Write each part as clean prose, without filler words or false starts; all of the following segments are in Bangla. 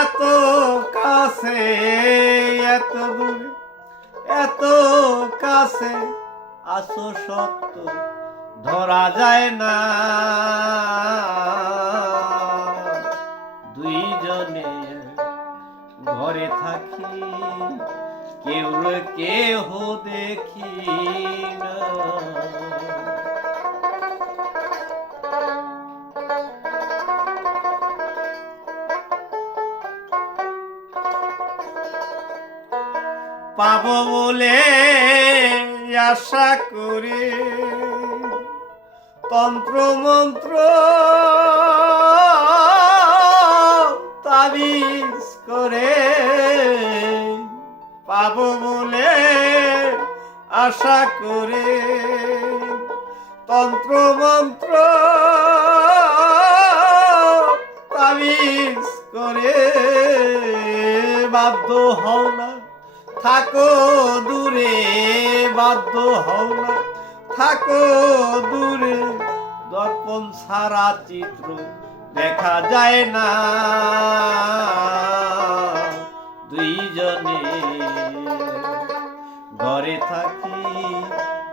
এত কাছে এত দূরে, এত কাছে আসো সত্য ধরা যায় না। দুইজনে ঘরে থাকি, কেউ কেহ দেখি না। পাবো বলে আশা করে তন্ত্র মন্ত্র তাবিজ করে, পাবো বলে আশা করে তন্ত্র মন্ত্র তাবিজ করে, বাধ্য হও না থাকো দূরে, বাধ্য হও না থাকো দূরে, দর্পণ সারা চিত্র দেখা যায় না। দুইজনে ঘরে থাকি,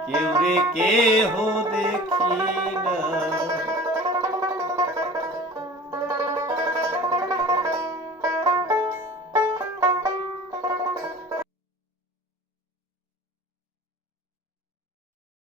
কেউ রে কেহ দেখি না।